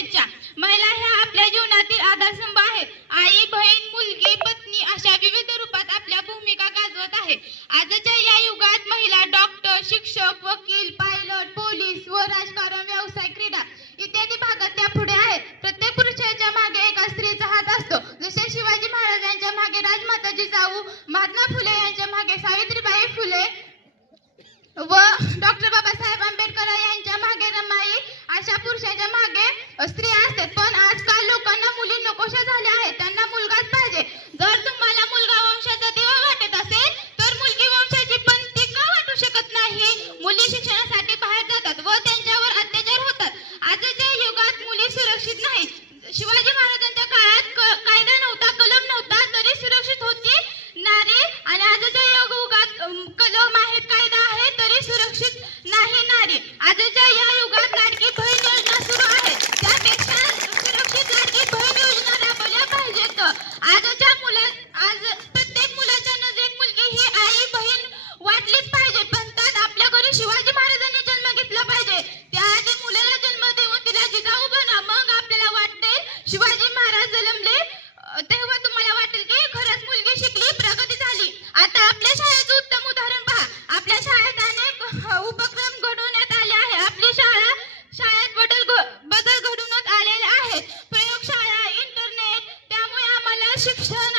शुभेच्छा महिला chair ಶಿಕ್ಷಣ